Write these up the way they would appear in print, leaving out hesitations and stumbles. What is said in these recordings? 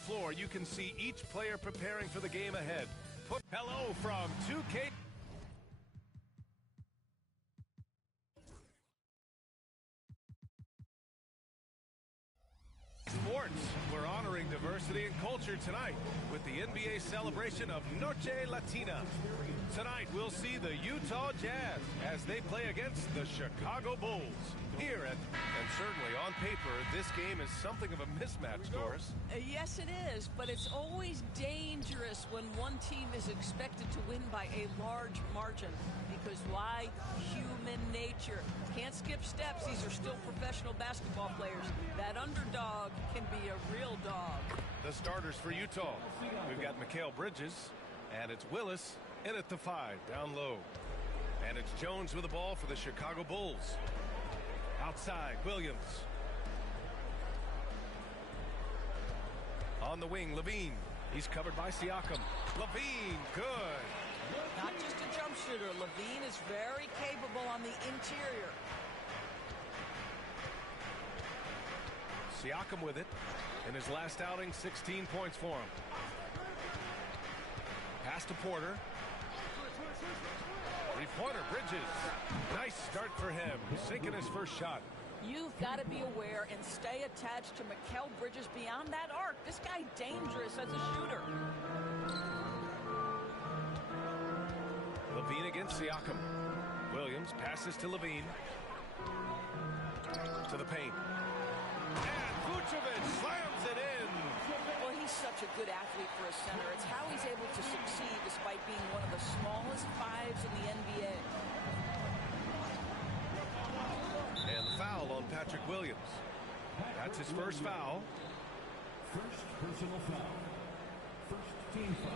floor, you can see each player preparing for the game ahead. Hello from 2K. Sports. We're honoring diversity and culture tonight with the NBA celebration of Noche Latina. Tonight, we'll see the Utah Jazz as they play against the Chicago Bulls. Here and certainly on paper, this game is something of a mismatch, Doris. Yes, it is, but it's always dangerous when one team is expected to win by a large margin. Because why? Human nature. Can't skip steps. These are still professional basketball players. That underdog can be a real dog. The starters for Utah. We've got Mikal Bridges, and it's Willis in at the 5, down low. And it's Jones with the ball for the Chicago Bulls. Outside, Williams. On the wing, Levine. He's covered by Siakam. Levine, good. Not just a jump shooter. Levine is very capable on the interior. Siakam with it. In his last outing, 16 points for him. Pass to Porter. Three-pointer, Bridges. Nice start for him, sinking his first shot. You've got to be aware and stay attached to Mikal Bridges beyond that arc. This guy dangerous as a shooter. Levine against Siakam. Williams passes to Levine. To the paint. And Vucevic slams it in. Well, he's such a good athlete for a center. It's how he's able to succeed despite being one of the smallest fives in the NBA. And the foul on Patrick Williams. That's his first foul. First personal foul. First team foul.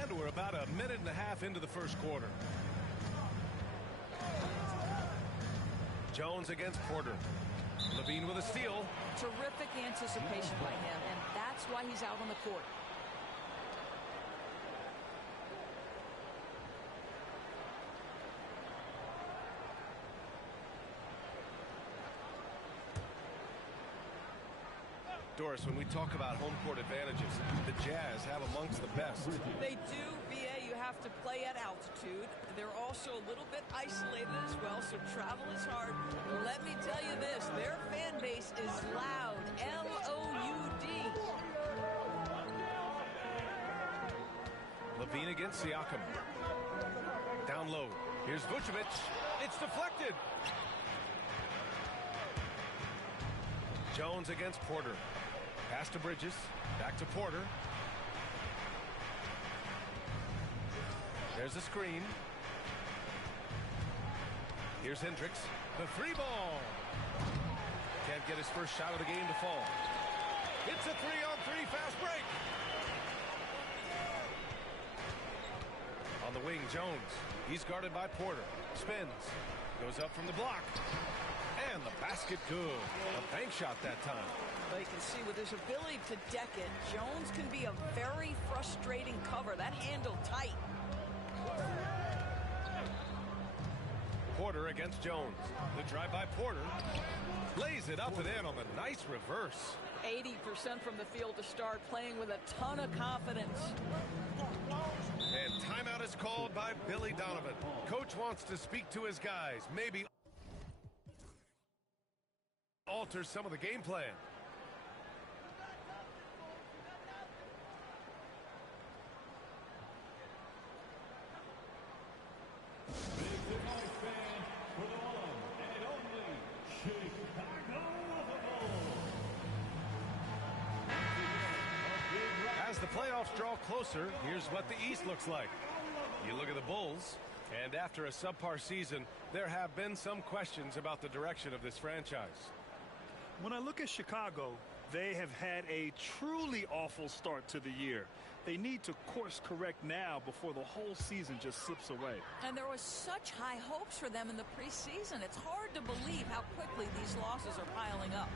And we're about a minute and a half into the first quarter. Jones against Porter. Levine with a steal. Terrific anticipation by him, and that's why he's out on the court. Doris, when we talk about home court advantages, the Jazz have amongst the best. They do, BA. You have to play at altitude. They're also a little bit isolated as well, so travel is hard. Let me tell you this, their fan base is loud. L-O-U-D. Levine against Siakam. Down low. Here's Vucevic. It's deflected. Jones against Porter. Pass to Bridges. Back to Porter. There's a screen. Here's Hendricks. The three ball. Can't get his first shot of the game to fall. It's a 3-on-3 fast break. On the wing, Jones. He's guarded by Porter. Spins. Goes up from the block. And the basket good. A bank shot that time. Well, you can see with his ability to deck it, Jones can be a very frustrating cover. That handle tight. Porter against Jones. The drive by Porter. Lays it up and in on the nice reverse. 80% from the field to start, playing with a ton of confidence. And timeout is called by Billy Donovan. Coach wants to speak to his guys. Maybe alter some of the game plan. As the playoffs draw closer, here's what the East looks like. You look at the Bulls, and after a subpar season, there have been some questions about the direction of this franchise. When I look at Chicago, they have had a truly awful start to the year. They need to course correct now before the whole season just slips away. And there was such high hopes for them in the preseason. It's hard to believe how quickly these losses are piling up.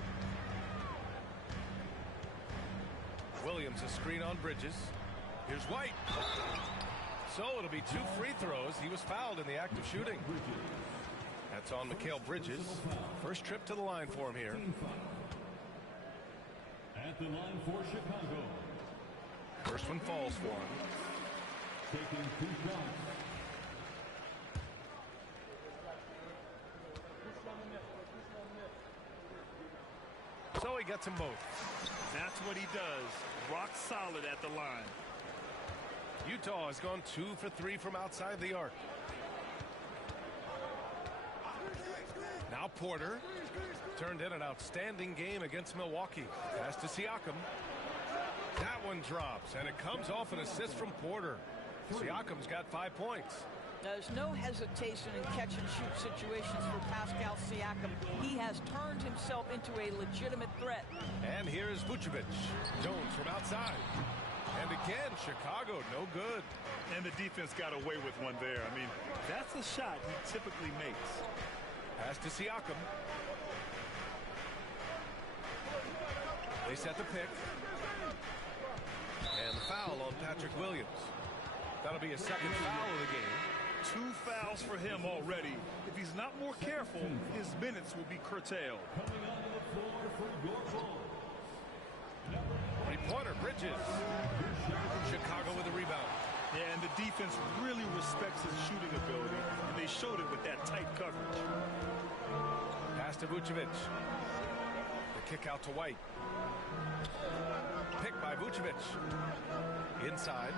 Williams, a screen on Bridges. Here's White. So it'll be 2 free throws. He was fouled in the act of shooting. That's on Mikal Bridges. First trip to the line for him here. At the line for Chicago. First one falls for him. Taking 2 shots. So he gets them both. That's what he does. Rock solid at the line. Utah has gone 2 for 3 from outside the arc. Now Porter turned in an outstanding game against Milwaukee. Pass to Siakam. That one drops, and it comes off an assist from Porter. Siakam's got 5 points. There's no hesitation in catch-and-shoot situations for Pascal Siakam. He has turned himself into a legitimate threat. And here's Vucevic. Jones from outside. And again, Chicago, no good. And the defense got away with one there. I mean, that's a shot he typically makes. Pass to Siakam. They set the pick. And the foul on Patrick Williams. That'll be a second foul of the game. 2 fouls for him already. If he's not more careful, his minutes will be curtailed. Coming onto the floor for your Bulls. 3-pointer, Bridges. Chicago with a rebound. Yeah, and the defense really respects his shooting ability, and they showed it with that tight coverage. Pass to Vucevic. The kick out to White. Pick by Vucevic. Inside.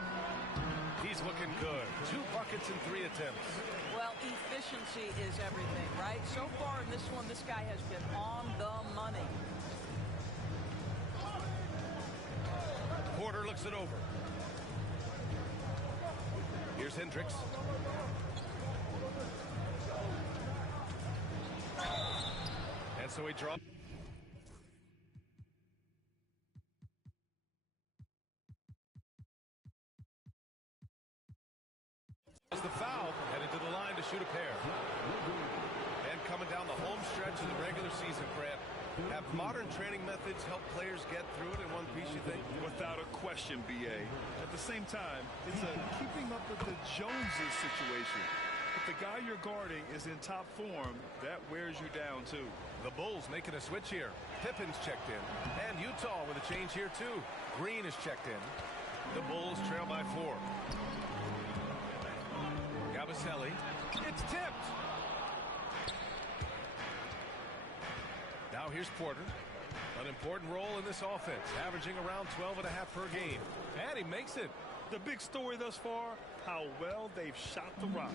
He's looking good. 2 buckets in 3 attempts. Well, efficiency is everything, right? So far in this one, this guy has been on the money. Porter looks it over. Here's Hendricks. And so he draws. The foul, headed to the line to shoot a pair. And coming down the home stretch of the regular season, Brad, have modern training methods helped players get through it in one piece, you think? Without a question, B.A. At the same time, it's a keeping up with the Joneses situation. If the guy you're guarding is in top form, that wears you down, too. The Bulls making a switch here. Pippen's checked in. And Utah with a change here, too. Green is checked in. The Bulls trail by 4. Yabusele. It's tipped. Now here's Porter. An important role in this offense, averaging around 12.5 per game. And he makes it. The big story thus far, how well they've shot the rock.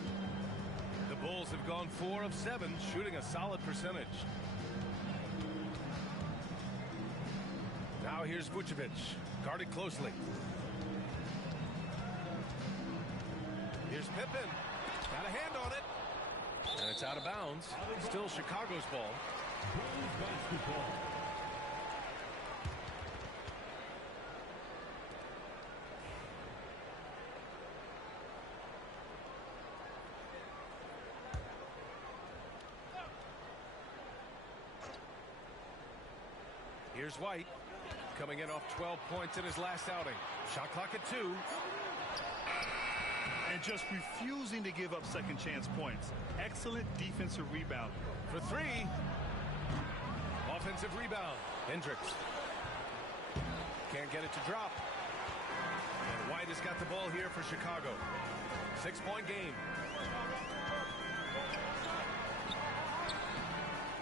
The Bulls have gone 4 of 7, shooting a solid percentage. Now here's Vucevic, guarded closely. Here's Pippen. Got a hand on it. And it's out of bounds. Still Chicago's ball. Bulls basketball. Here's White, coming in off 12 points in his last outing. Shot clock at 2. And just refusing to give up second chance points. Excellent defensive rebound. For 3. Offensive rebound. Hendricks. Can't get it to drop. And White has got the ball here for Chicago. 6-point game.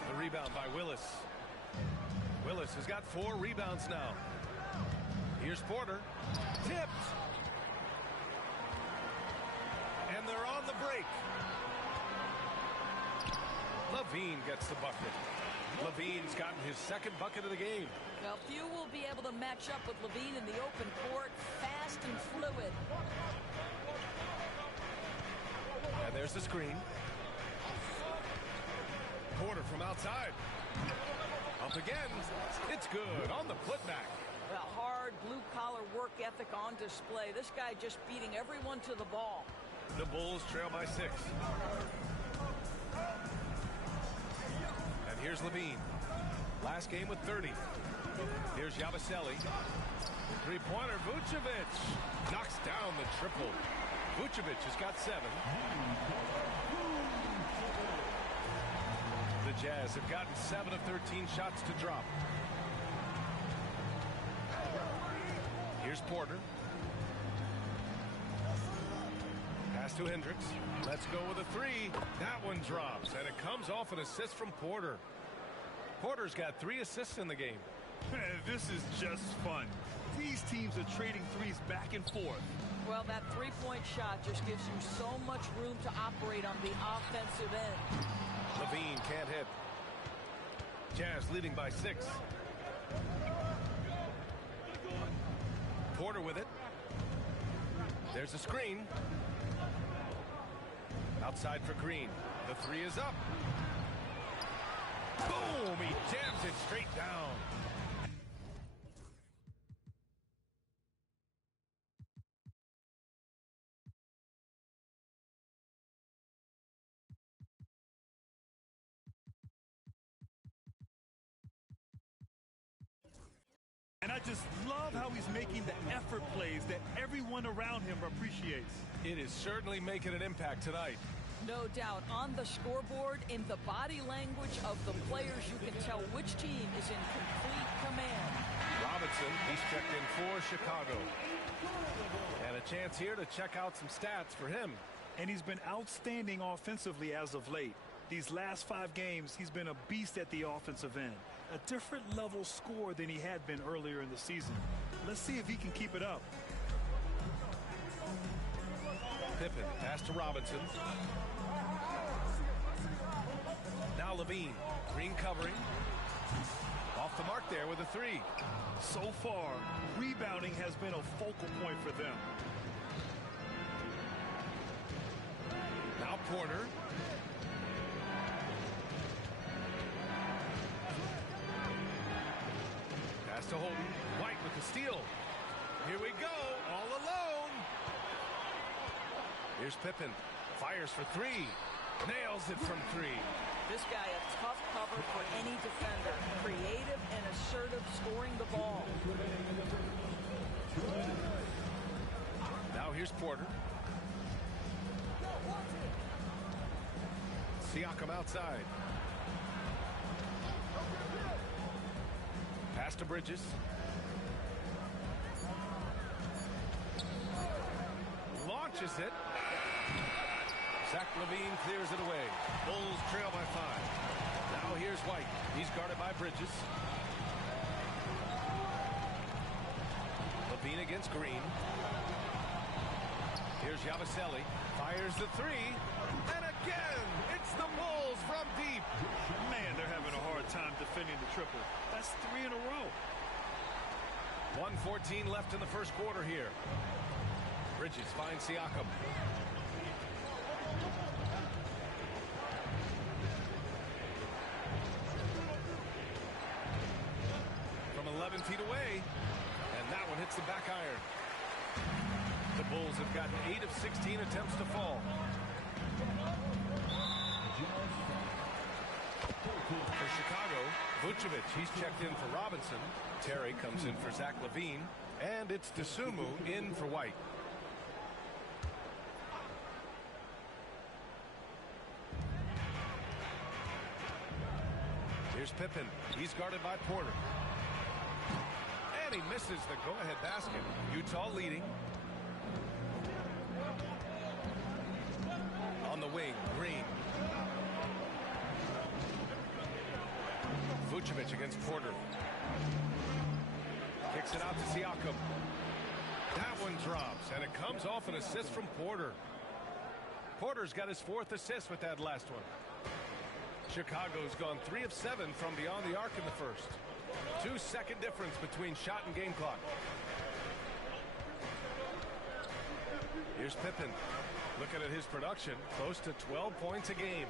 The rebound by Willis. Willis has got 4 rebounds now. Here's Porter. Tipped. And they're on the break. LaVine gets the bucket. LaVine's gotten his second bucket of the game. Well, few will be able to match up with LaVine in the open court. Fast and fluid. And there's the screen. Porter from outside. Up again. It's good on the putback. Well, hard blue-collar work ethic on display. This guy just beating everyone to the ball. The Bulls trail by 6. And here's LaVine. Last game with 30. Here's Yabusele. 3-pointer, Vucevic. Knocks down the triple. Vucevic has got 7. Jazz have gotten 7 of 13 shots to drop. Here's Porter. Pass to Hendricks. Let's go with a three. That one drops, and it comes off an assist from Porter. Porter's got 3 assists in the game. This is just fun. These teams are trading threes back and forth. Well, that three-point shot just gives you so much room to operate on the offensive end. Levine can't hit. Jazz leading by 6. Porter with it. There's a screen. Outside for Green. The three is up. Boom! He jams it straight down. And I just love how he's making the effort plays that everyone around him appreciates. It is certainly making an impact tonight. No doubt. On the scoreboard, in the body language of the players, you can tell which team is in complete command. Robinson, he's checked in for Chicago. And a chance here to check out some stats for him. And he's been outstanding offensively as of late. These last 5 games, he's been a beast at the offensive end. A different level score than he had been earlier in the season. Let's see if he can keep it up. Pippen, pass to Robinson. Now Levine, Green covering. Off the mark there with a three. So far, rebounding has been a focal point for them. Now Porter. Pass to Holden. White with the steal. Here we go, all alone. Here's Pippen. Fires for 3. Nails it from 3. This guy a tough cover for any defender. Creative and assertive scoring the ball. Now here's Porter. Siakam outside. Pass to Bridges. Launches it. Zach LaVine clears it away. Bulls trail by 5. Now here's White. He's guarded by Bridges. LaVine against Green. Here's Yabusele. Fires the 3. And again, it's the Bulls from deep. Man, they're having a hard time defending the triple. That's 3 in a row. 1:14 left in the first quarter here. Bridges finds Siakam. From 11 feet away, and that one hits the back iron. The Bulls have gotten 8 of 16 attempts to fall. For Chicago, Vucevic, he's checked in for Robinson. Terry comes in for Zach LaVine, and it's Dosunmu in for White. Here's Pippen. He's guarded by Porter. And he misses the go-ahead basket. Utah leading. On the wing, Green. Vucevic against Porter. Kicks it out to Siakam. That one drops, and it comes off an assist from Porter. Porter's got his 4th assist with that last one. Chicago's gone 3 of 7 from beyond the arc in the first. 2-second difference between shot and game clock. Here's Pippen. Looking at his production, close to 12 points a game.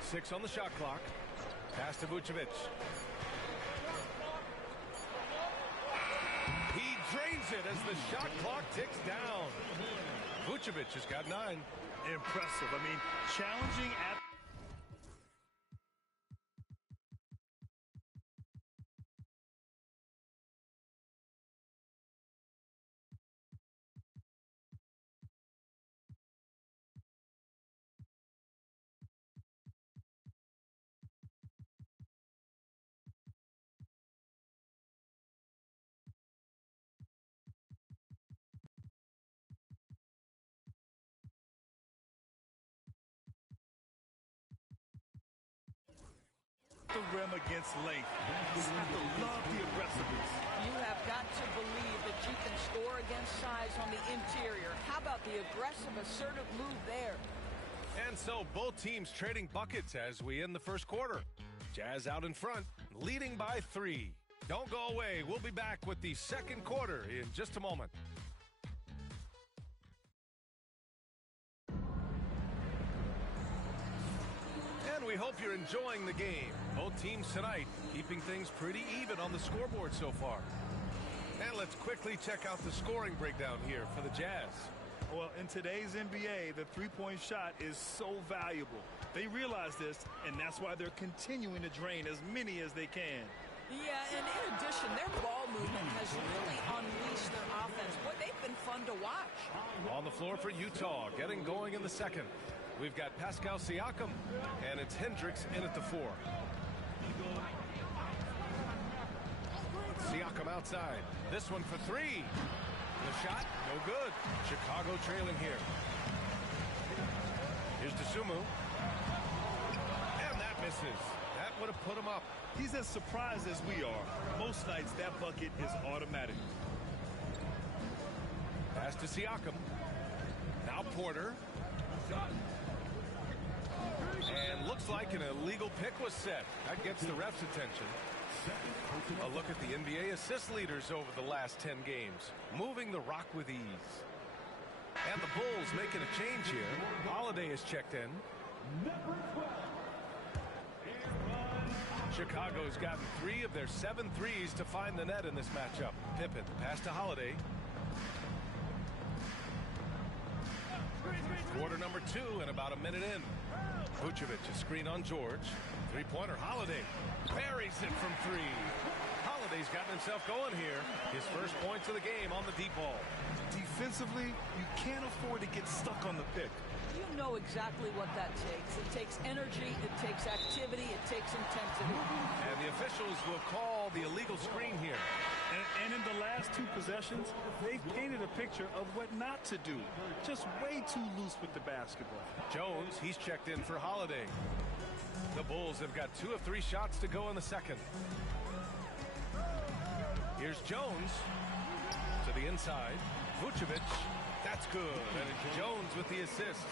6 on the shot clock. Pass to Vucevic. He drains it as the shot clock ticks down. Vucevic has got 9. Impressive. I mean, challenging at the rim against length. You have to love the aggressiveness. You have got to believe that you can score against size on the interior. How about the aggressive, assertive move there? And so both teams trading buckets as we end the first quarter. Jazz out in front, leading by 3. Don't go away. We'll be back with the second quarter in just a moment. And we hope you're enjoying the game. Both teams tonight keeping things pretty even on the scoreboard so far. And let's quickly check out the scoring breakdown here for the Jazz. Well, in today's NBA, the three-point shot is so valuable. They realize this, and that's why they're continuing to drain as many as they can. Yeah, and in addition, their ball movement has really unleashed their offense. Boy, they've been fun to watch. On the floor for Utah, getting going in the second. We've got Pascal Siakam, and it's Hendricks in at the 4. Siakam outside. This one for 3. The shot, no good. Chicago trailing here. Here's DeSumo. And that misses. That would have put him up. He's as surprised as we are. Most nights, that bucket is automatic. Pass to Siakam. Now Porter. And looks like an illegal pick was set. That gets the ref's attention. A look at the NBA assist leaders over the last 10 games. Moving the rock with ease. And the Bulls making a change here. Holiday is checked in. Chicago's gotten 3 of their 7 threes to find the net in this matchup. Pippen, pass to Holiday. Quarter number 2 and about a minute in. Vucevic, a screen on George. Three-pointer, Holiday. Buries it from 3. Holiday's gotten himself going here. His first points of the game on the deep ball. Defensively, you can't afford to get stuck on the pick. You know exactly what that takes. It takes energy, it takes activity, it takes intensity. And the officials will call the illegal screen here. And in the last 2 possessions, they've painted a picture of what not to do. Just way too loose with the basketball. Jones, he's checked in for Holiday. The Bulls have got 2 of 3 shots to go in the second. Here's Jones to the inside. Vucevic, that's good. And it's Jones with the assist.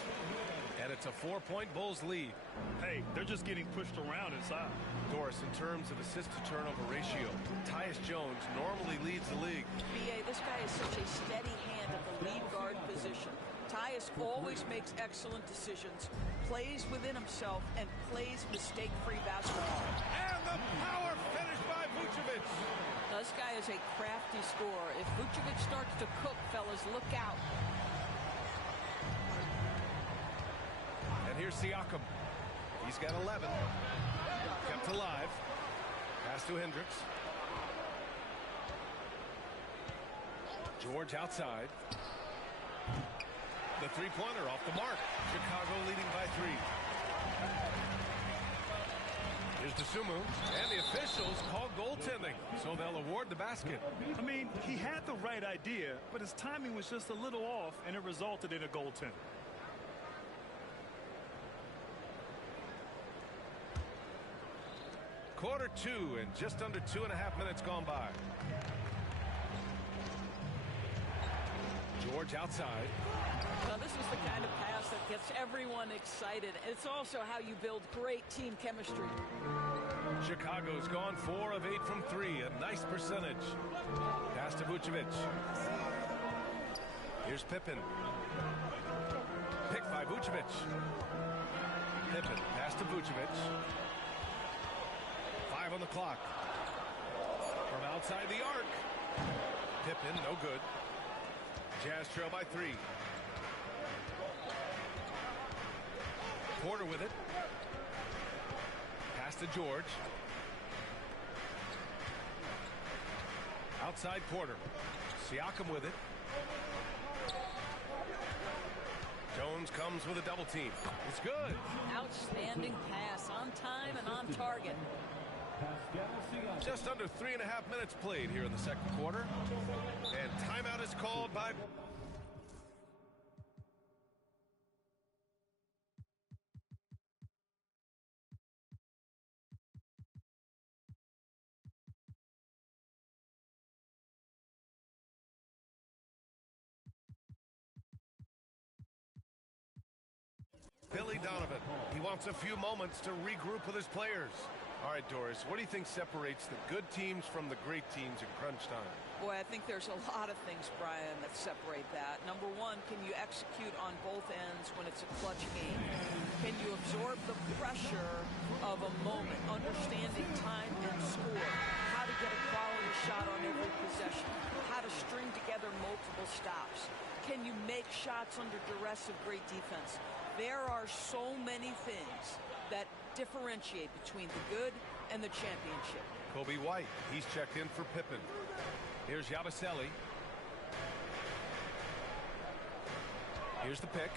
And it's a 4-point Bulls lead. Hey, they're just getting pushed around inside. Doris, in terms of assist-to-turnover ratio, Tyus Jones normally leads the league. B.A., this guy is such a steady hand at the lead guard position. Tyus always makes excellent decisions, plays within himself, and plays mistake-free basketball. And the power finish by Vucevic. This guy is a crafty scorer. If Vucevic starts to cook, fellas, look out. And here's Siakam. He's got 11. Kept alive. Pass to Hendricks. George outside. The three-pointer off the mark. Chicago leading by 3. Here's DeSumo. And the officials call goaltending, so they'll award the basket. I mean, he had the right idea, but his timing was just a little off, and it resulted in a goaltender. Quarter 2 and just under 2.5 minutes gone by. George outside. Now, this is the kind of pass that gets everyone excited. It's also how you build great team chemistry. Chicago's gone 4 of 8 from 3. A nice percentage. Pass to Vucevic. Here's Pippen. Picked by Vucevic. Pippen, pass to Vucevic. 5 on the clock. From outside the arc. Pippen, no good. Jazz trail by 3. Porter with it. Pass to George. Outside Porter. Siakam with it. Jones comes with a double team. It's good. Outstanding pass, on time and on target. Just under 3.5 minutes played here in the second quarter. And timeout is called by Donovan. He wants a few moments to regroup with his players. All right, Doris, what do you think separates the good teams from the great teams in crunch time? Boy, I think there's a lot of things, Brian, that separate that. Number one, can you execute on both ends when it's a clutch game? Can you absorb the pressure of a moment, understanding time and score, how to get a quality shot on every possession, how to string together multiple stops? Can you make shots under duress of great defense? There are so many things that differentiate between the good and the championship. Kobe White, he's checked in for Pippen. Here's Yabusele. Here's the pick.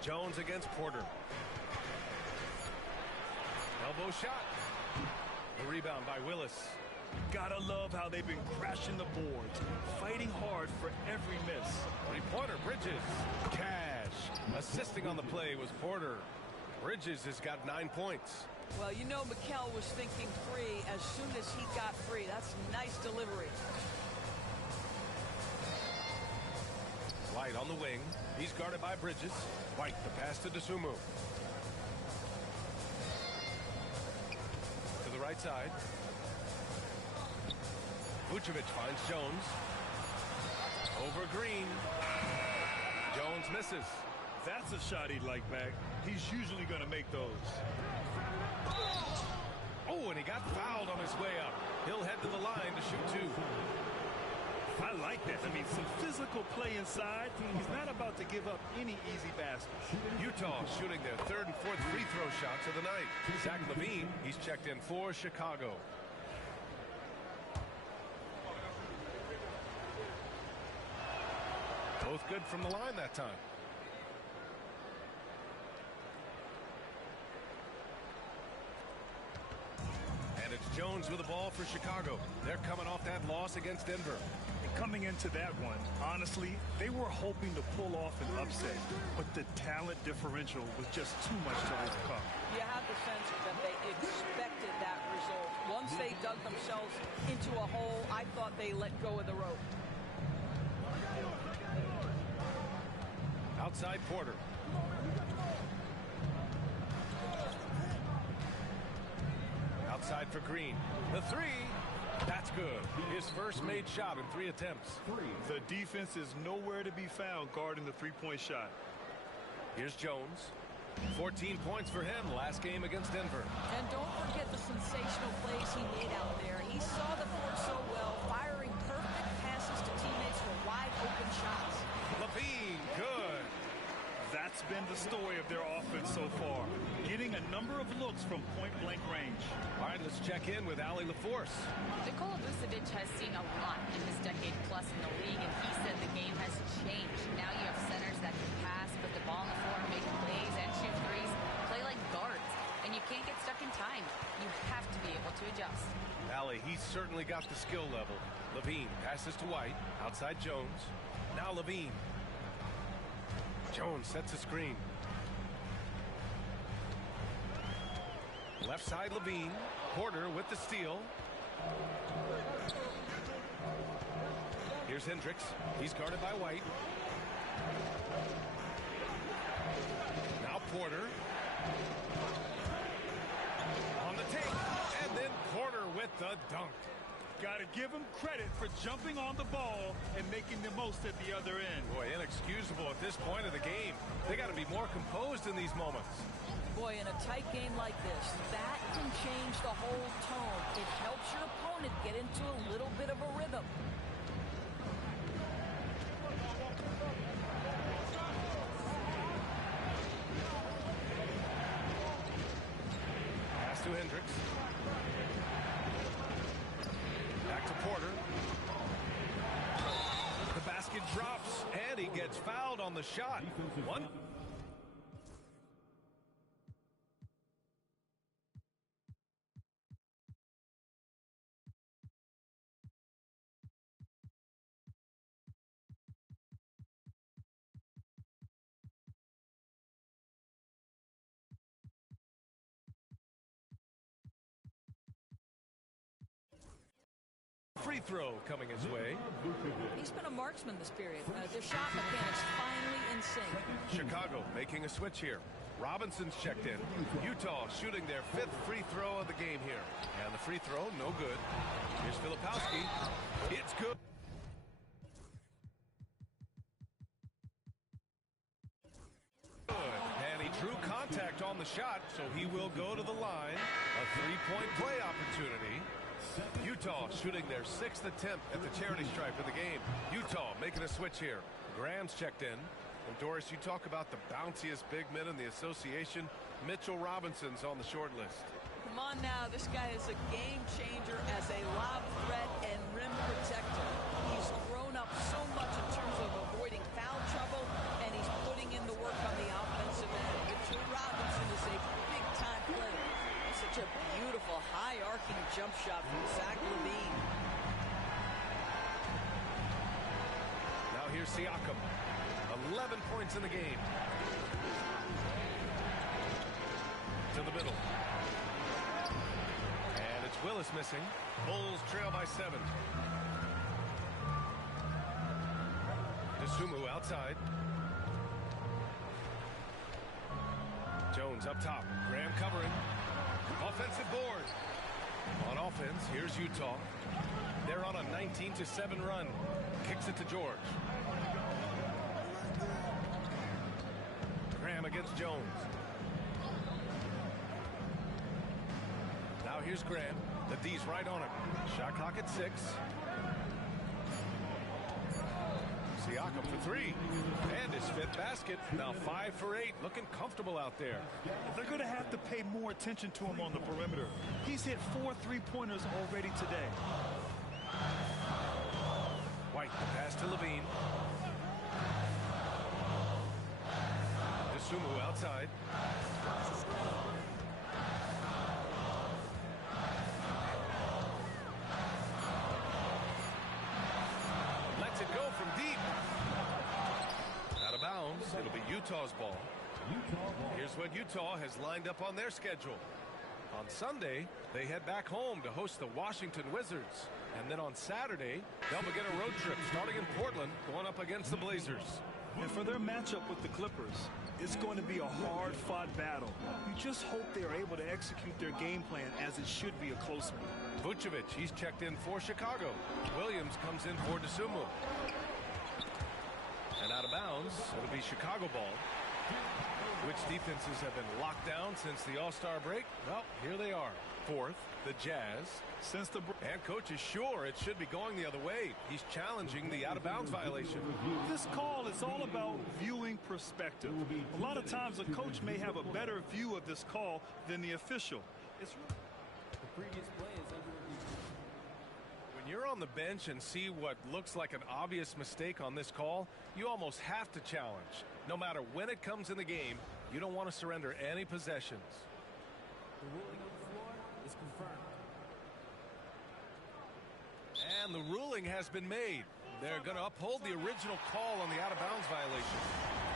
Jones against Porter. Elbow shot. The rebound by Willis. Gotta love how they've been crashing the boards, fighting hard for every miss. Three-pointer, Bridges. Cash. Assisting on the play was Porter. Bridges has got 9 points. Well, you know Mikal was thinking free as soon as he got free. That's nice delivery. White on the wing. He's guarded by Bridges. White, the pass to Dosunmu. To the right side. Vucevic finds Jones. Over Green. Jones misses. That's a shot he'd like back. He's usually going to make those. Oh, and he got fouled on his way up. He'll head to the line to shoot two. I like that. I mean, some physical play inside. He's not about to give up any easy baskets. Utah shooting their third and fourth free throw shots of the night. Zach LaVine, he's checked in for Chicago. Both good from the line that time. And it's Jones with the ball for Chicago. They're coming off that loss against Denver. And coming into that one, honestly, they were hoping to pull off an upset, but the talent differential was just too much to overcome. You have the sense that they expected that result. Once they dug themselves into a hole, I thought they let go of the rope. Outside Porter. Outside for Green. The three. That's good. His first made shot in 3 attempts. The defense is nowhere to be found guarding the three-point shot. Here's Jones. 14 points for him last game against Denver. And don't forget the sensational plays he made out there. He saw the court so well, firing perfect passes to teammates for wide open shots. LaVine, good. That's been the story of their offense so far, getting a number of looks from point-blank range. All right, let's check in with Allie LaForce. Nikola Vucevic has seen a lot in his decade plus in the league, and he said the game has changed. Now you have centers that can pass, put the ball on the floor, make plays, and shoot threes, play like guards, and you can't get stuck in time. You have to be able to adjust. Allie, he's certainly got the skill level. LaVine passes to White, outside Jones. Now LaVine. Jones sets a screen. Left side LaVine. Porter with the steal. Here's Hendricks. He's guarded by White. Now Porter. On the take. And then Porter with the dunk. Got to give him credit for jumping on the ball and making the most at the other end. Boy, inexcusable at this point of the game. They got to be more composed in these moments. Boy, in a tight game like this, that can change the whole tone. It helps your opponent get into a little bit of a rhythm. Pass to Hendricks. Back to Porter. The basket drops, and he gets fouled on the shot. One. Free throw coming his way. He's been a marksman this period. Their shot mechanics finally in sync. Chicago making a switch here. Robinson's checked in. Utah shooting their 5th free throw of the game here. And the free throw, no good. Here's Filipowski. It's good. And he drew contact on the shot, so he will go to the line. A 3-point play opportunity. Utah shooting their 6th attempt at the charity stripe of the game. Utah making a switch here. Graham's checked in. And Doris, you talk about the bounciest big men in the association. Mitchell Robinson's on the short list. Come on now, this guy is a game changer as a lob threat and rim protector. He's grown up so much in terms of avoiding foul trouble, and he's putting in the work on the offensive end. Mitchell Robinson is a big-time player. It's such a beautiful, high-arcing jump shot from Zach LaVine. Now here's Siakam. 11 points in the game. To the middle. And it's Willis missing. Bulls trail by 7. Dosunmu outside. Jones up top. Graham covering. Offensive board. On offense, here's Utah. They're on a 19-7 run. Kicks it to George. Graham against Jones. Now here's Graham. The D's right on it. Shot clock at 6. Siakam for 3. And his 5th basket. Now 5 for 8. Looking comfortable out there. They're going to have to pay more attention to him on the perimeter. He's hit 4 3-pointers already today. White, the pass to LaVine. Dosunmu outside. Lets it go from deep. Out of bounds. It'll be Utah's ball. Here's what Utah has lined up on their schedule. On Sunday, they head back home to host the Washington Wizards. And then on Saturday, they'll begin a road trip starting in Portland, going up against the Blazers. And for their matchup with the Clippers, it's going to be a hard-fought battle. You just hope they're able to execute their game plan as it should be a close one. Vucevic, he's checked in for Chicago. Williams comes in for Dosunmu. And out of bounds, it'll be Chicago ball. Which defenses have been locked down since the All-Star break? Well, here they are. 4th, the Jazz. Since the And coach is sure it should be going the other way. He's challenging the out-of-bounds violation. This call is all about viewing perspective. A lot of times a coach may have a better view of this call than the official. It's the previous play is under review. When you're on the bench and see what looks like an obvious mistake on this call, you almost have to challenge. No matter when it comes in the game, you don't want to surrender any possessions. The ruling on the floor is confirmed. And the ruling has been made. They're going to uphold the original call on the out-of-bounds violation.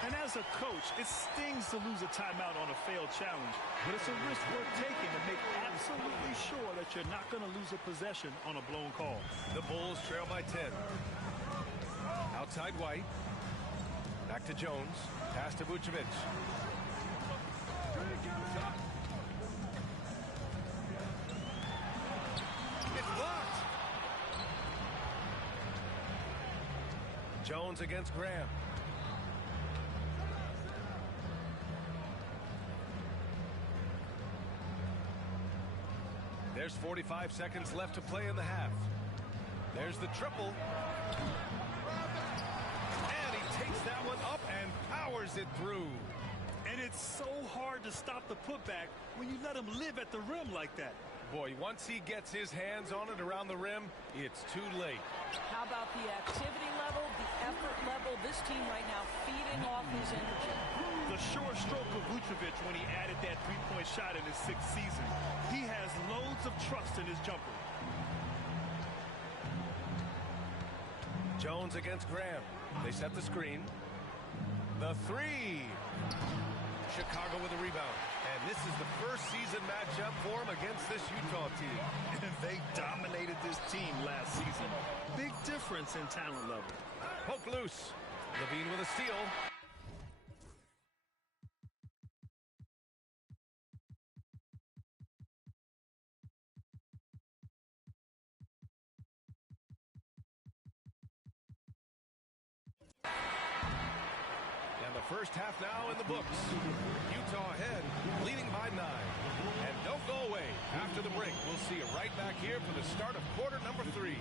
And as a coach, it stings to lose a timeout on a failed challenge, but it's a risk worth taking to make absolutely sure that you're not going to lose a possession on a blown call. The Bulls trail by 10. Outside White. Back to Jones. Pass to Vucevic. It's blocked. Jones against Graham. There's 45 seconds left to play in the half. There's the triple. And he takes that one up and powers it through. And it's so hard to stop the putback when you let him live at the rim like that. Boy, once he gets his hands on it around the rim, it's too late. How about the activity level, the effort level? This team right now feeding off his energy. The short stroke of Vucevic when he added that three-point shot in his 6th season. He has loads of trust in his jumper. Jones against Graham. They set the screen. The 3. Chicago with a rebound. And this is the first season matchup for him against this Utah team. And they dominated this team last season. Big difference in talent level. Poke loose. LaVine with a steal. first half now in the books. Utah ahead, leading by 9. And don't go away. After the break, we'll see you right back here for the start of quarter number 3.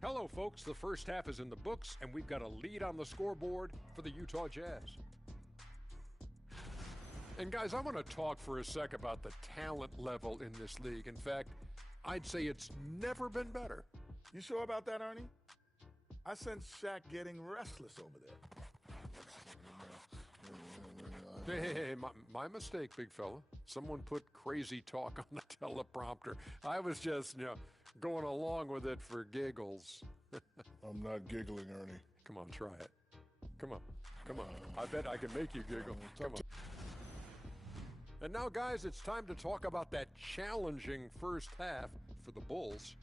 Hello, folks. The first half is in the books, and we've got a lead on the scoreboard for the Utah Jazz. And, guys, I want to talk for a sec about the talent level in this league. In fact, I'd say it's never been better. You sure about that, Ernie? I sense Shaq getting restless over there. Hey, my mistake, big fella. Someone put crazy talk on the teleprompter. I was just, going along with it for giggles. I'm not giggling, Ernie. Come on, try it. Come on. I bet I can make you giggle. Come on. And now, guys, it's time to talk about that challenging first half for the Bulls.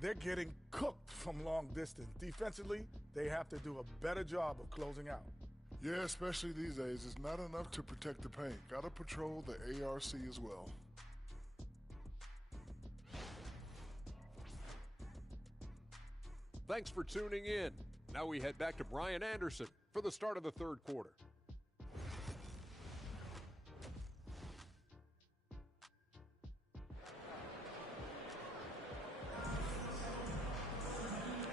They're getting cooked from long distance. Defensively, they have to do a better job of closing out. Yeah, especially these days. It's not enough to protect the paint. Got to patrol the ARC as well. Thanks for tuning in. Now we head back to Brian Anderson for the start of the third quarter.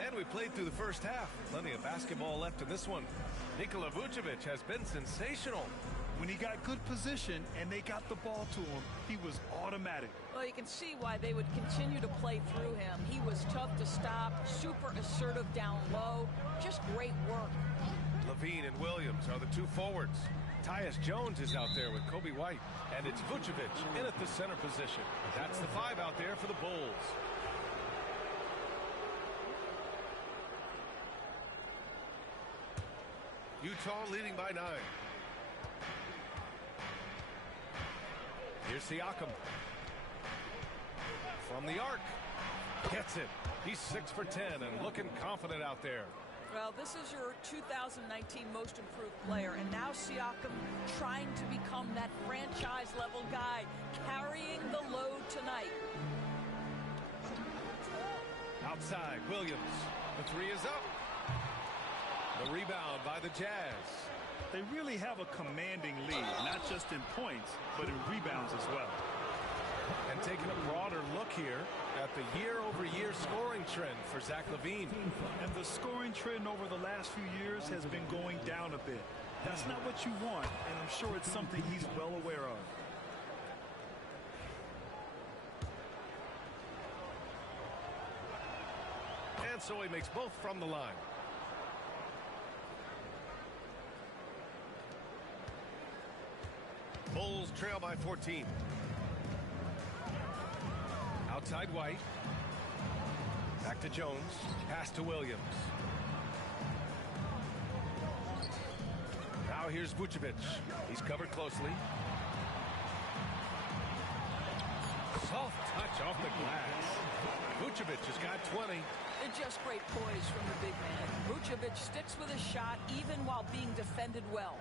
And we played through the first half. Plenty of basketball left in this one. Nikola Vucevic has been sensational. When he got good position and they got the ball to him, he was automatic. Well, you can see why they would continue to play through him. He was tough to stop, super assertive down low. Just great work. Levine and Williams are the two forwards. Tyus Jones is out there with Kobe White. And it's Vucevic in at the center position. That's the 5 out there for the Bulls. Utah leading by 9. Here's Siakam. From the arc. Gets it. He's 6 for 10 and looking confident out there. Well, this is your 2019 most improved player, and now Siakam trying to become that franchise-level guy, carrying the load tonight. Outside, Williams. The 3 is up. The rebound by the Jazz. They really have a commanding lead, not just in points, but in rebounds as well. And taking a broader look here at the year-over-year scoring trend for Zach LaVine. And the scoring trend over the last few years has been going down a bit. That's not what you want, and I'm sure it's something he's well aware of. And so he makes both from the line. Bulls trail by 14. Outside White. Back to Jones. Pass to Williams. Now here's Vucevic. He's covered closely. Soft touch off the glass. Vucevic has got 20. And just great poise from the big man. Vucevic sticks with his shot even while being defended well.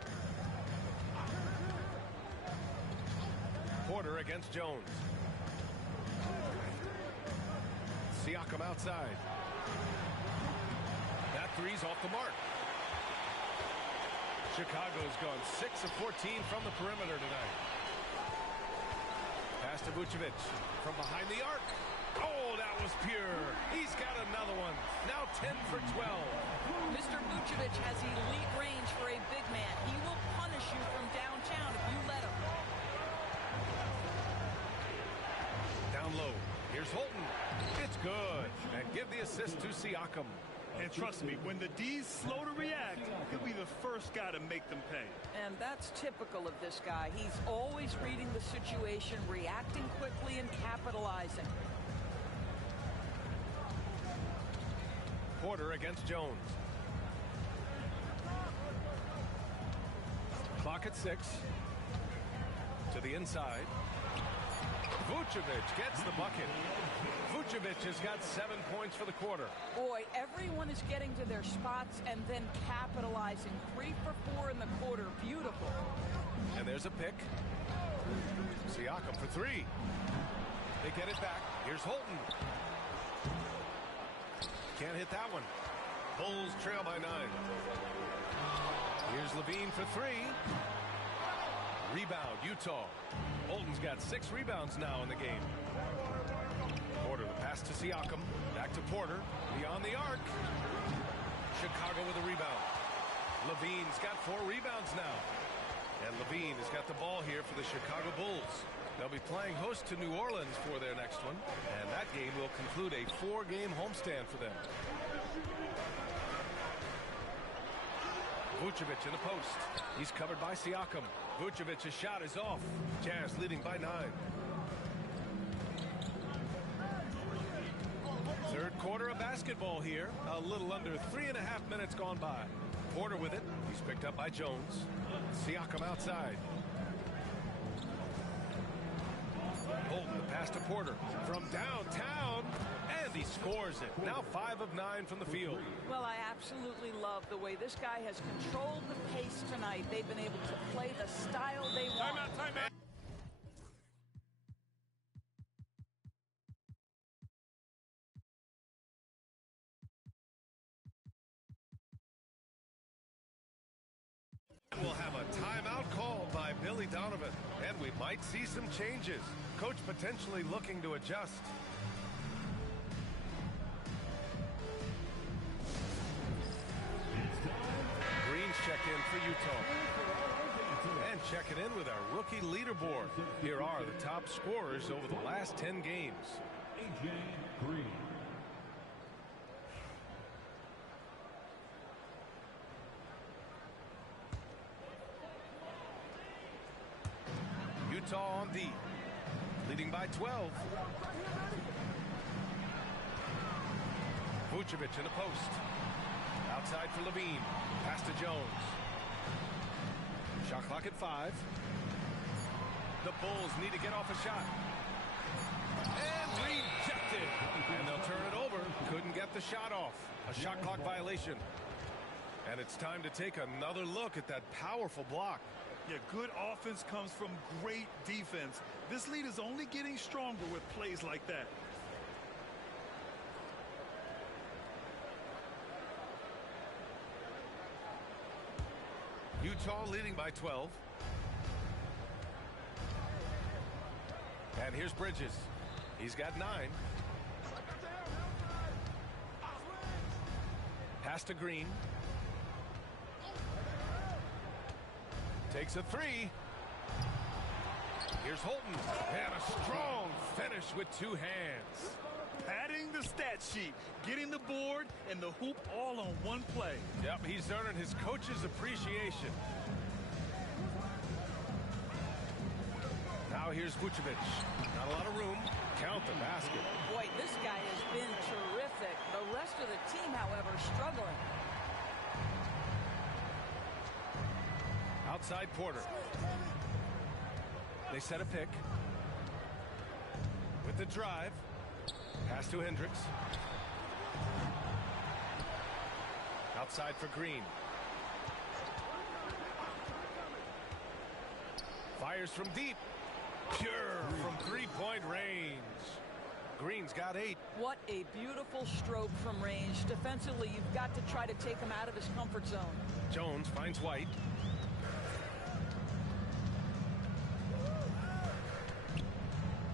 Porter against Jones. Siakam outside. That 3's off the mark. Chicago's gone 6 of 14 from the perimeter tonight. Pass to Vucevic from behind the arc. Oh, that was pure. He's got another one. Now 10 for 12. Mr. Vucevic has elite range for a big man. He will punish you from downtown if you let him. Down low. Here's Holton. It's good. And give the assist to Siakam. And trust me, when the D's slow to react, he'll be the first guy to make them pay. And that's typical of this guy. He's always reading the situation, reacting quickly, and capitalizing. Porter against Jones. Clock at 6. To the inside. Vucevic gets the bucket. Vucevic has got 7 points for the quarter. Boy, everyone is getting to their spots and then capitalizing. 3 for 4 in the quarter. Beautiful. And there's a pick. Siakam for 3. They get it back. Here's Holton. Can't hit that one. Bulls trail by 9. Here's Levine for 3. Rebound, Utah. Holton's got 6 rebounds now in the game. Porter, the pass to Siakam. Back to Porter. Beyond the arc. Chicago with a rebound. Levine's got 4 rebounds now. And Levine has got the ball here for the Chicago Bulls. They'll be playing host to New Orleans for their next one. And that game will conclude a 4-game homestand for them. Vucevic in the post. He's covered by Siakam. Vucevic's shot is off. Jazz leading by 9. Third quarter of basketball here. A little under 3.5 minutes gone by. Porter with it. He's picked up by Jones. Siakam outside. Holton, the pass to Porter from downtown, and he scores it. Now 5 of 9 from the field. Well, I absolutely love the way this guy has controlled the pace tonight. They've been able to play the style they want. Timeout. We'll have a timeout called by Billy Donovan, and we might see some changes. Coach potentially looking to adjust. Green's checked in for Utah. And checking in with our rookie leaderboard. Here are the top scorers over the last 10 games. AJ Green. Utah on D, leading by 12. Vucevic in the post. Outside for Levine. Pass to Jones. Shot clock at 5. The Bulls need to get off a shot. And rejected. And they'll turn it over. Couldn't get the shot off. A shot clock violation. And it's time to take another look at that powerful block. Yeah, good offense comes from great defense. This lead is only getting stronger with plays like that. Utah leading by 12. And here's Bridges. He's got 9. Pass to Green. Takes a 3. Here's Holton. And a strong finish with 2 hands. Padding the stat sheet, getting the board and the hoop all on one play. Yep, he's earning his coach's appreciation. Now here's Vucevic. Not a lot of room. Count the basket. Boy, this guy has been terrific. The rest of the team, however, struggling. Outside Porter. They set a pick. With the drive. Pass to Hendricks. Outside for Green. Fires from deep. Pure from 3-point range. Green's got 8. What a beautiful stroke from range. Defensively, you've got to try to take him out of his comfort zone. Jones finds White.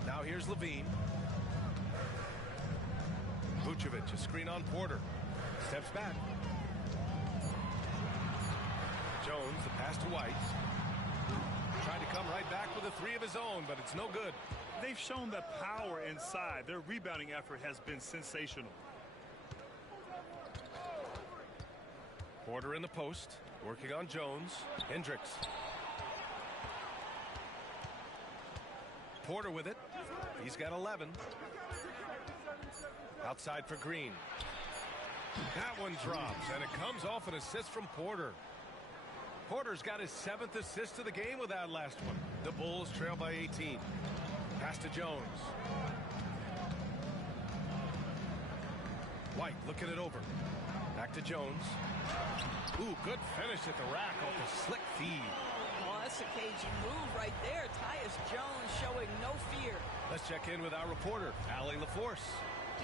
Now here's Levine. Vucevic, a screen on Porter. Steps back. Jones, the pass to White. Tried to come right back with a 3 of his own, but it's no good. They've shown the power inside. Their rebounding effort has been sensational. Porter in the post, working on Jones. Hendricks. Porter with it. He's got 11. Outside for Green. That one drops, and it comes off an assist from Porter. Porter's got his 7th assist of the game with that last one. The Bulls trail by 18. Pass to Jones. White looking it over. Back to Jones. Ooh, good finish at the rack off the slick feed. Well, that's a Cajun move right there. Tyus Jones showing no fear. Let's check in with our reporter, Allie LaForce.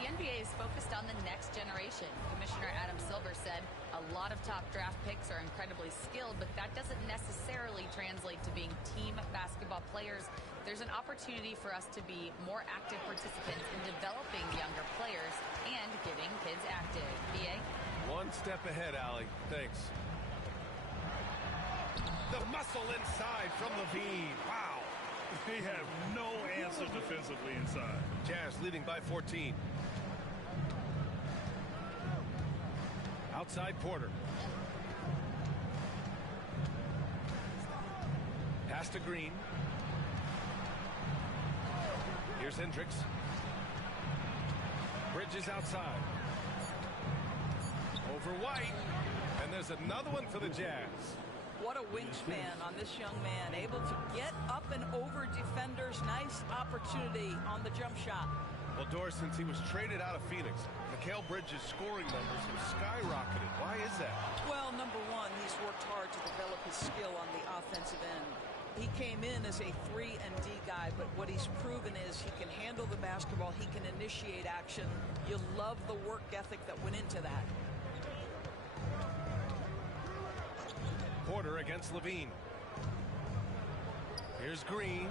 The NBA is focused on the next generation. Commissioner Adam Silver said a lot of top draft picks are incredibly skilled, but that doesn't necessarily translate to being team basketball players. There's an opportunity for us to be more active participants in developing younger players and getting kids active. BA? One step ahead, Allie. Thanks. The muscle inside from Levine. Wow. They have no answer defensively inside. Jazz leading by 14. Outside Porter. Pass to Green. Here's Hendricks. Bridges outside. Over White. And there's another one for the Jazz. What a wingspan on this young man. Able to get up and over defenders. Nice opportunity on the jump shot. Well, Doris, since he was traded out of Phoenix, Mikal Bridges' scoring numbers have skyrocketed. Why is that? Well, number one, he's worked hard to develop his skill on the offensive end. He came in as a 3-and-D guy, but what he's proven is he can handle the basketball. He can initiate action. You love the work ethic that went into that. Porter against Levine. Here's Green.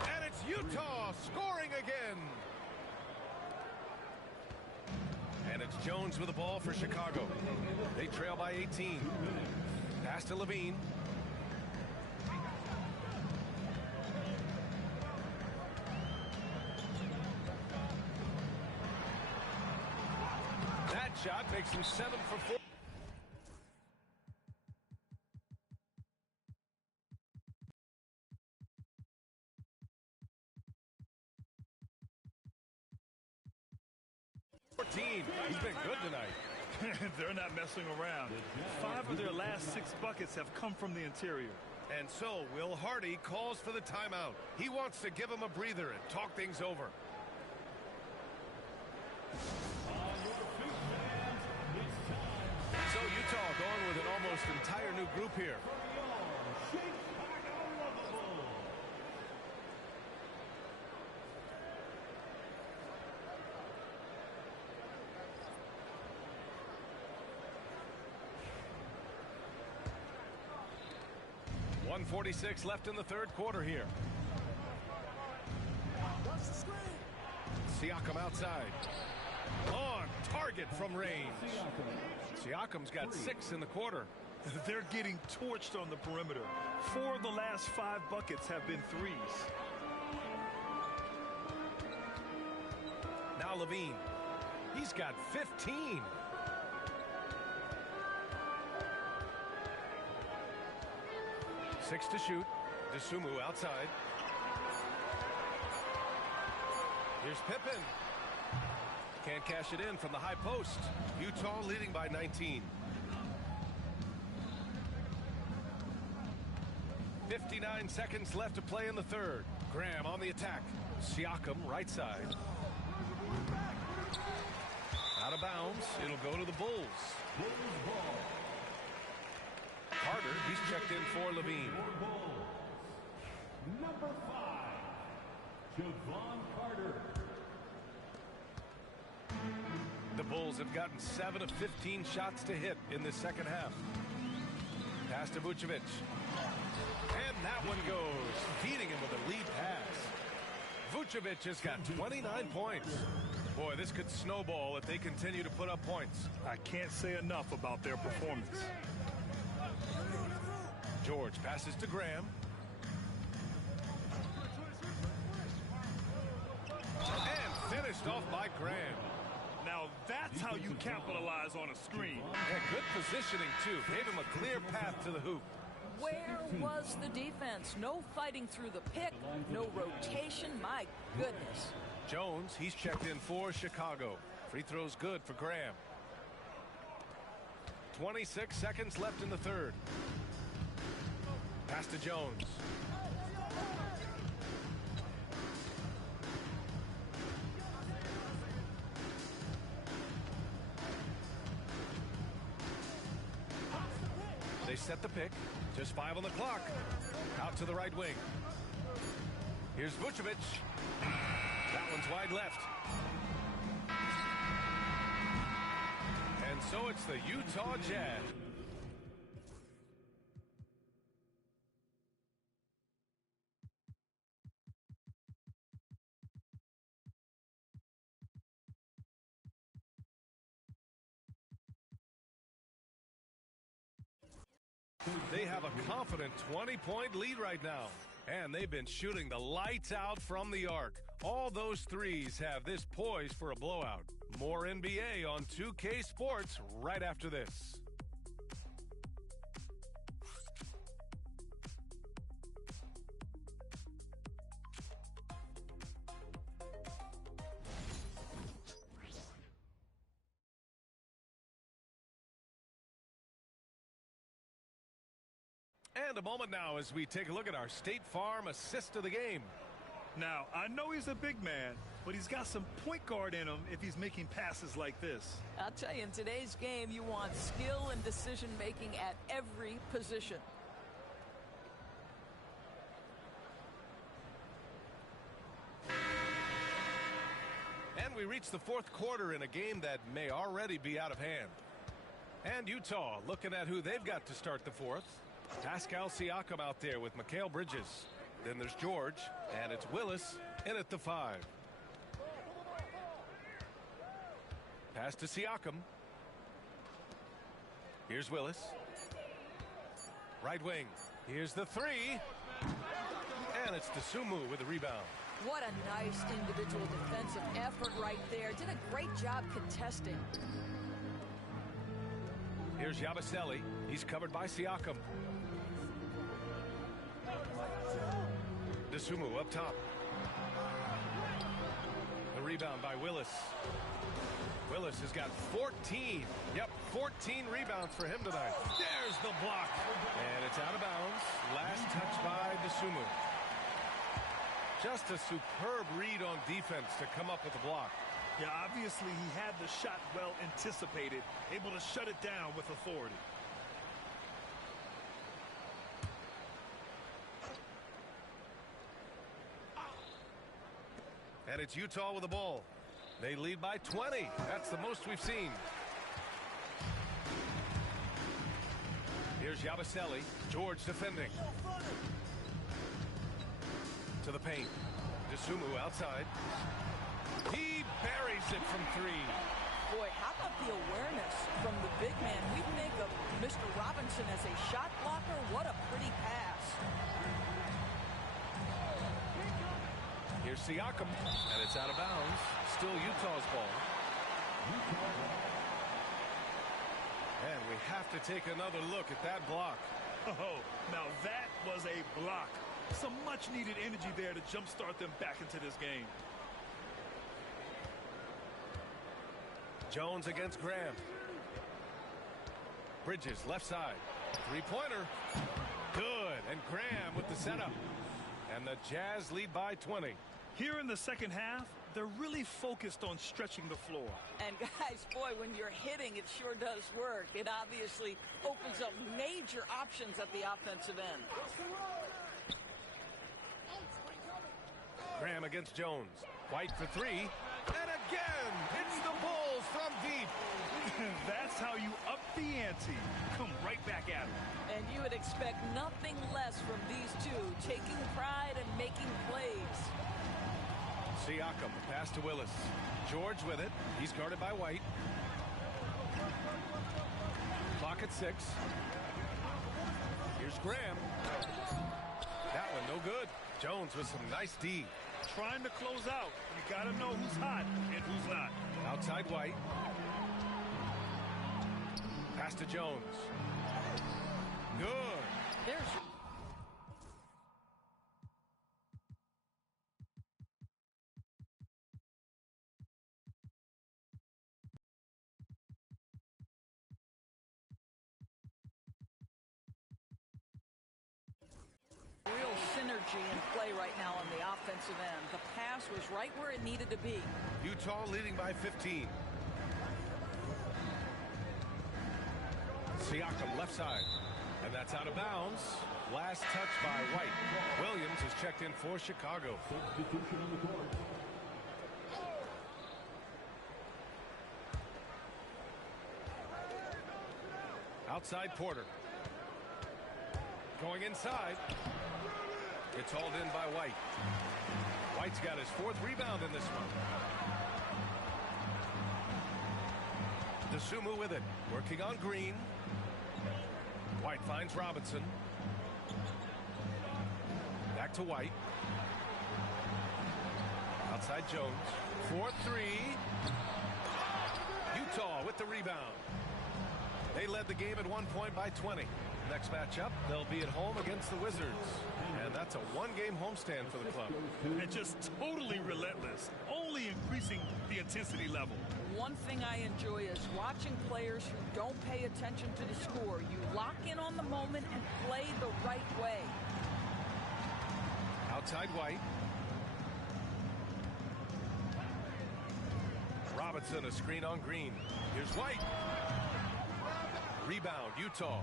And it's Utah scoring again. And it's Jones with the ball for Chicago. They trail by 18. Pass to Levine. That shot makes him 7 for 4. He's been good tonight. They're not messing around. 5 of their last 6 buckets have come from the interior. And so Will Hardy calls for the timeout. He wants to give him a breather and talk things over. So Utah going with an almost entire new group here. .146 left in the third quarter here. Siakam outside. On target from range. Siakam's got 6 in the quarter. They're getting torched on the perimeter. 4 of the last 5 buckets have been threes. Now Levine. He's got 15. Six to shoot. DeSumo outside. Here's Pippen. Can't cash it in from the high post. Utah leading by 19. 59 seconds left to play in the third. Graham on the attack. Siakam right side. Out of bounds. It'll go to the Bulls. Carter, he's checked in for Levine. Number 5, Javon Carter. The Bulls have gotten 7 of 15 shots to hit in the second half. Pass to Vucevic. And that one goes, feeding him with a lead pass. Vucevic has got 29 points. Boy, this could snowball if they continue to put up points. I can't say enough about their performance. George passes to Graham. And finished off by Graham. Now that's how you capitalize on a screen. Yeah, good positioning, too. Gave him a clear path to the hoop. Where was the defense? No fighting through the pick, no rotation. My goodness. Jones, he's checked in for Chicago. Free throw's good for Graham. 26 seconds left in the third. Pass to Jones. They set the pick. Just 5 on the clock. Out to the right wing. Here's Vucevic. That one's wide left. And so it's the Utah Jazz. They have a confident 20-point lead right now. And they've been shooting the lights out from the arc. All those threes have this poised for a blowout. More NBA on 2K Sports right after this. And a moment now as we take a look at our State Farm assist of the game. Now, I know he's a big man, but he's got some point guard in him if he's making passes like this. I'll tell you, in today's game, you want skill and decision-making at every position. And we reach the fourth quarter in a game that may already be out of hand. And Utah looking at who they've got to start the fourth. Pascal Siakam out there with Mikal Bridges. Then there's George, and it's Willis in at the 5. Pass to Siakam. Here's Willis. Right wing. Here's the 3. And it's Dosunmu with the rebound. What a nice individual defensive effort right there. Did a great job contesting. Here's Yabusele. He's covered by Siakam. Dosunmu up top. The rebound by Willis. Willis has got 14. Yep, 14 rebounds for him tonight. There's the block. And it's out of bounds. Last touch by Dosunmu. Just a superb read on defense to come up with the block. Yeah, obviously he had the shot well anticipated, able to shut it down with authority. And it's Utah with the ball. They lead by 20. That's the most we've seen. Here's Yabusele. George defending. To the paint. Dosunmu outside. He buries it from 3. Boy, how about the awareness from the big man? We think of Mr. Robinson as a shot blocker. What a pretty pass. Here's Siakam, and it's out of bounds. Still Utah's ball. And we have to take another look at that block. Oh, now that was a block. Some much-needed energy there to jumpstart them back into this game. Jones against Graham. Bridges, left side. Three-pointer. Good. And Graham with the setup. And the Jazz lead by 20. Here in the second half, they're really focused on stretching the floor. And guys, boy, when you're hitting, it sure does work. It obviously opens up major options at the offensive end. Graham against Jones. White for 3. And again, it's the Bulls from deep. That's how you up the ante. Come right back at them. And you would expect nothing less from these two, taking pride and making plays. Siakam, pass to Willis. George with it. He's guarded by White. Clock at 6. Here's Graham. That one no good. Jones with some nice D. Trying to close out. You got to know who's hot and who's not. Outside White. Pass to Jones. Good. There's... energy in play right now on the offensive end. The pass was right where it needed to be. Utah leading by 15. Siakam left side. And that's out of bounds. Last touch by White. Williams is checked in for Chicago. Substitution on the court. Outside Porter. Going inside. It's hauled in by White. White's got his 4th rebound in this one. DeSumo with it. Working on Green. White finds Robinson. Back to White. Outside Jones. 4-3. Utah with the rebound. They led the game at one point by 20. Next matchup, they'll be at home against the Wizards. And that's a one-game homestand for the club. And just totally relentless, only increasing the intensity level. One thing I enjoy is watching players who don't pay attention to the score. You lock in on the moment and play the right way. Outside White. Robinson, a screen on Green. Here's White. Rebound, Utah.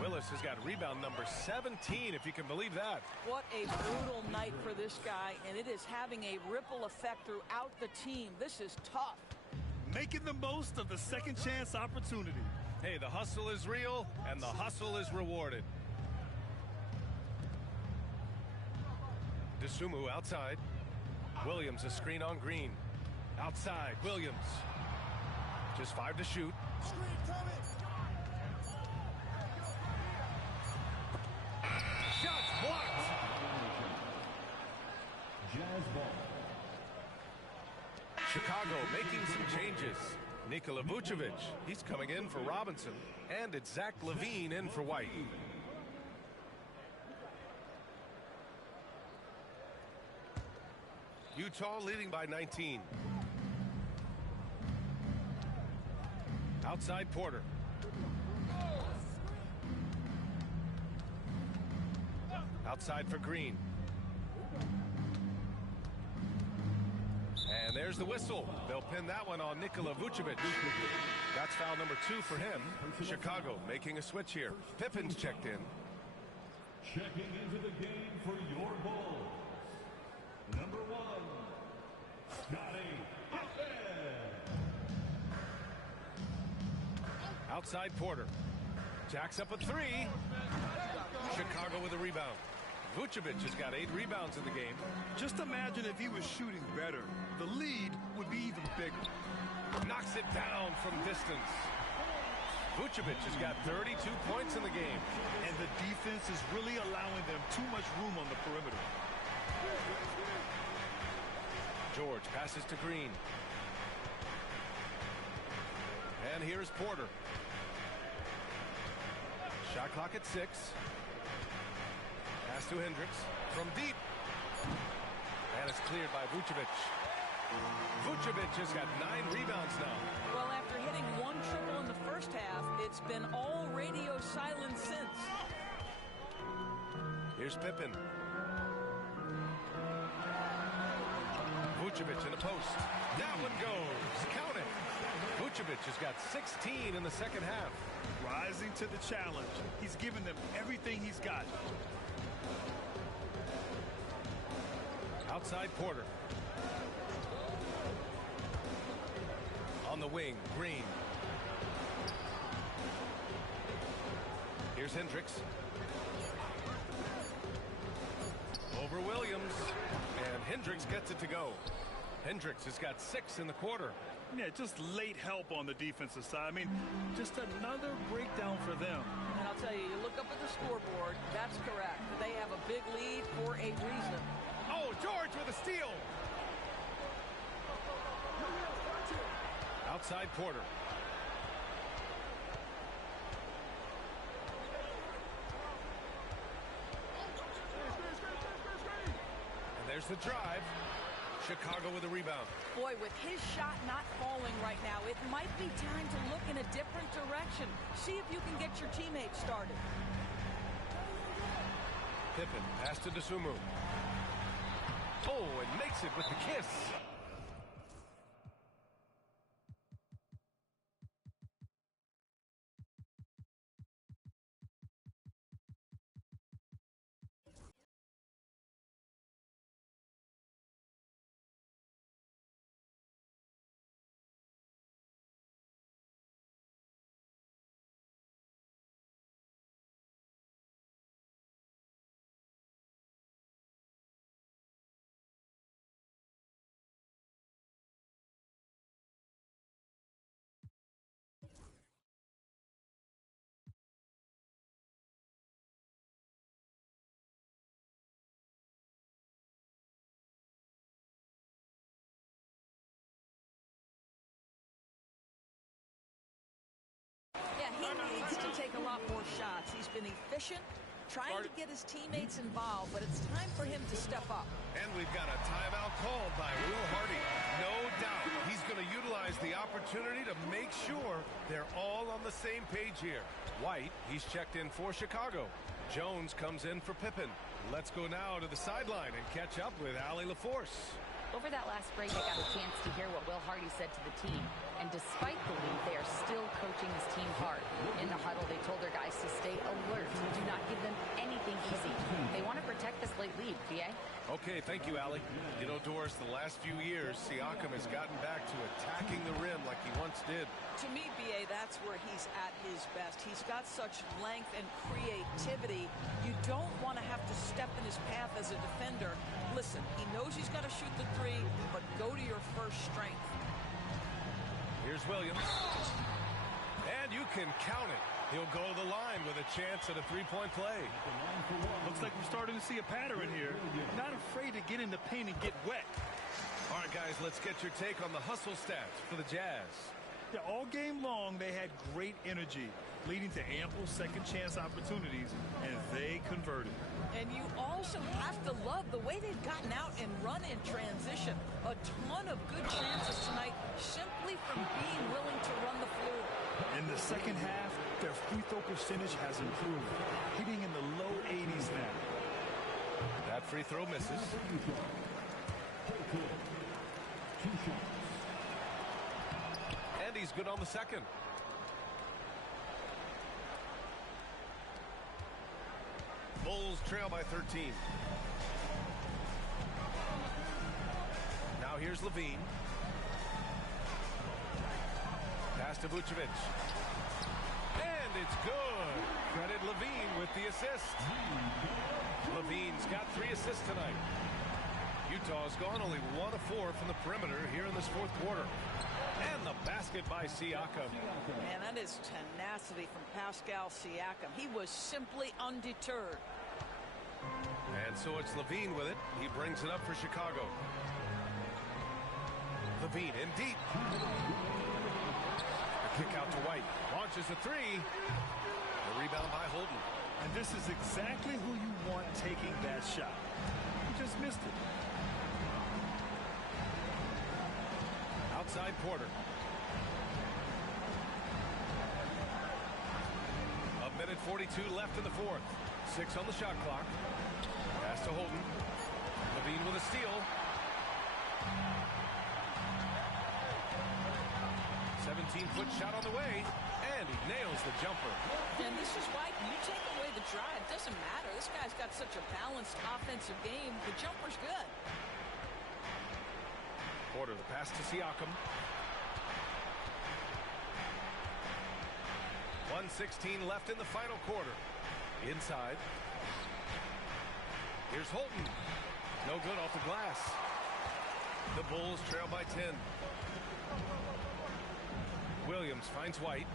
Willis has got rebound number 17, if you can believe that. What a brutal night for this guy, and it is having a ripple effect throughout the team. This is tough. Making the most of the second chance opportunity. Hey, the hustle is real, and the hustle is rewarded. DeSumo outside. Williams, a screen on Green. Outside, Williams. Just 5 to shoot. Shots blocked. Jazz ball. Chicago making some changes. Nikola Vucevic, he's coming in for Robinson. And it's Zach LaVine in for White. Utah leading by 19. Outside Porter. Outside for Green. And there's the whistle. They'll pin that one on Nikola Vucevic. That's foul number 2 for him. Chicago making a switch here. Pippen's checked in. Checking into the game for your Bulls. Number 1, Scottie Pippen. Outside Porter. Jacks up a 3. Chicago with a rebound. Vucevic has got 8 rebounds in the game. Just imagine if he was shooting better. The lead would be even bigger. Knocks it down from distance. Vucevic has got 32 points in the game. And the defense is really allowing them too much room on the perimeter. George passes to Green. And here's Porter. Shot clock at 6. Pass to Hendricks from deep. And it's cleared by Vucevic. Vucevic has got 9 rebounds now. Well, after hitting 1 triple in the first half, it's been all radio silence since. Here's Pippen. Vucevic in the post. That one goes. Count it. Vucevic has got 16 in the second half. Rising to the challenge. He's given them everything he's got. Outside Porter. On the wing, Green. Here's Hendricks. Over Williams. And Hendricks gets it to go. Hendricks has got 6 in the quarter. Yeah, just late help on the defensive side. I mean, just another breakdown for them. And I'll tell you, you look up at the scoreboard, that's correct. They have a big lead for a reason. Oh, George with a steal. Outside Porter. And there's the drive. Chicago with a rebound. Boy, with his shot not falling right now, it might be time to look in a different direction. See if you can get your teammates started. Pippen, pass to Dosunmu. Oh, and makes it with the kiss. Yeah, he needs to take a lot more shots. He's been efficient, trying to get his teammates involved, but it's time for him to step up. And we've got a timeout called by Will Hardy. No doubt he's going to utilize the opportunity to make sure they're all on the same page here. White, he's checked in for Chicago. Jones comes in for Pippen. Let's go now to the sideline and catch up with Allie LaForce. Over that last break, I got a chance to hear what Will Hardy said to the team. And despite the lead, they are still coaching this team hard. In the huddle, they told their guys to stay alert. Do not give them anything easy. They want to protect this late lead, VA. Okay, thank you, Allie. You know, Doris, the last few years, Siakam has gotten back to attacking the rim like he once did. To me, BA, that's where he's at his best. He's got such length and creativity. You don't want to have to step in his path as a defender. Listen, he knows he's got to shoot the three, but go to your first strength. Here's Williams. And you can count it. He'll go to the line with a chance at a three-point play. Looks like we're starting to see a pattern here. Not afraid to get in the paint and get wet. All right, guys, let's get your take on the hustle stats for the Jazz. Yeah, all game long, they had great energy, leading to ample second chance opportunities, and they converted. And you also have to love the way they've gotten out and run in transition. A ton of good chances tonight simply from being willing to run the floor. In the second half, their free throw percentage has improved, hitting in the low 80s now. That free throw misses. And he's good on the second. Bulls trail by 13. Now here's Levine. Pass to Vucevic. And it's good. Credit Levine with the assist. Levine's got 3 assists tonight. Utah's gone only 1 of 4 from the perimeter here in this fourth quarter. And the basket by Siakam. Man, that is tenacity from Pascal Siakam. He was simply undeterred. And so it's Levine with it. He brings it up for Chicago. Levine in deep. A kick out to White. Launches a 3. The rebound by Holden. And this is exactly who you want taking that shot. He just missed it. Outside Porter. A minute 42 left in the fourth. 6 on the shot clock. Pass to Holden. Levine with a steal. 17-foot shot on the way. And he nails the jumper. And this is why you take away the drive. Doesn't matter. This guy's got such a balanced offensive game. The jumper's good. Porter, the pass to Siakam. 1:16 left in the final quarter. Inside. Here's Holton. No good off the glass. The Bulls trail by 10. Williams finds White.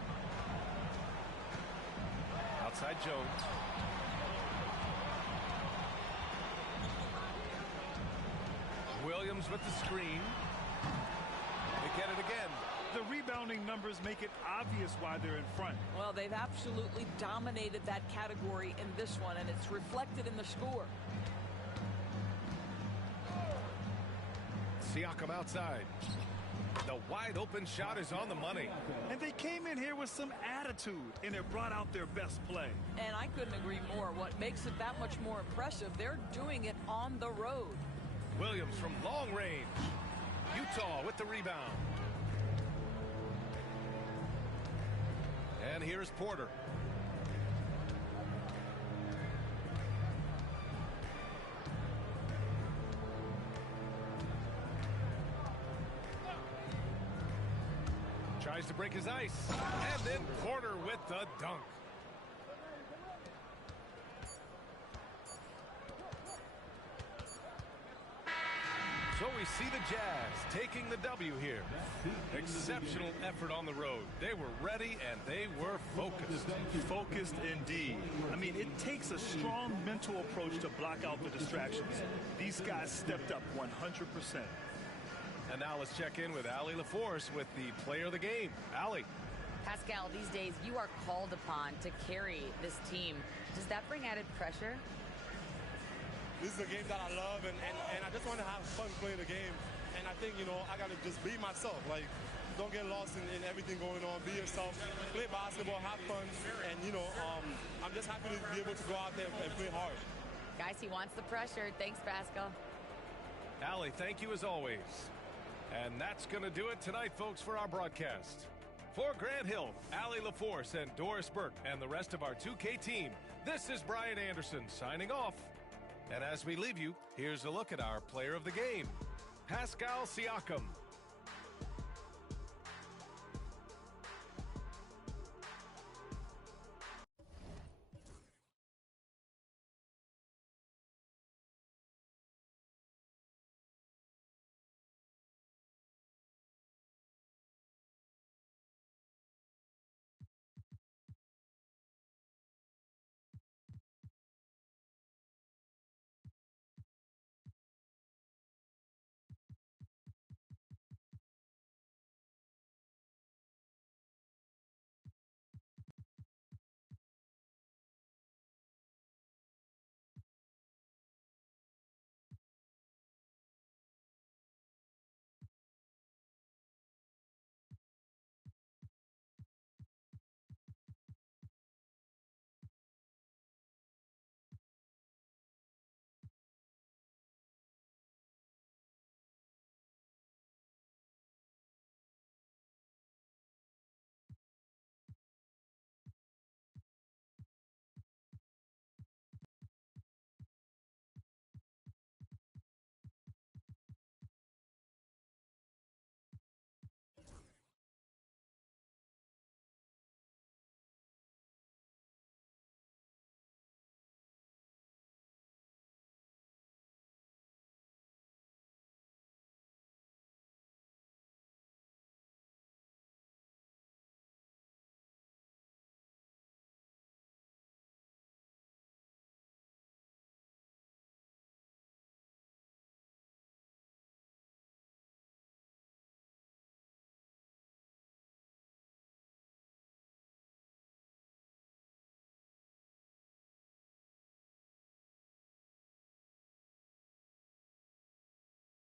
Outside Jones. Williams with the screen. They get it again. The rebounding numbers make it obvious why they're in front. Well, they've absolutely dominated that category in this one, and it's reflected in the score. Siakam outside. The wide open shot is on the money. And they came in here with some attitude, and it brought out their best play. And I couldn't agree more. What makes it that much more impressive, they're doing it on the road. Williams from long range. Utah with the rebound. And here's Porter. Tries to break his ice. And then Porter with the dunk. So we see the Jazz taking the W here. Exceptional effort on the road. They were ready and they were focused. Focused indeed. I mean, it takes a strong mental approach to block out the distractions. These guys stepped up 100%. And now let's check in with Allie LaForce with the player of the game. Allie. Pascal, these days you are called upon to carry this team. Does that bring added pressure? This is a game that I love, and I just want to have fun playing the game. And I think, you know, I got to just be myself. Like, don't get lost in everything going on. Be yourself. Play basketball, have fun. And, you know, I'm just happy to be able to go out there and play hard. Guys, he wants the pressure. Thanks, Pascal. Allie, thank you as always. And that's going to do it tonight, folks, for our broadcast. For Grant Hill, Allie LaForce, and Doris Burke, and the rest of our 2K team, this is Brian Anderson signing off. And as we leave you, here's a look at our player of the game, Pascal Siakam.